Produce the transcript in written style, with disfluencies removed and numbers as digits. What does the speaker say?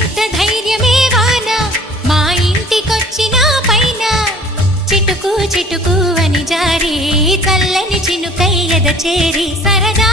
ఎంత ధైర్యమే వాన మా ఇంటికొచ్చిన పైన చిటుకు చిటుకు అని జారి చల్లని చినుకై ఎద చేరి సరదా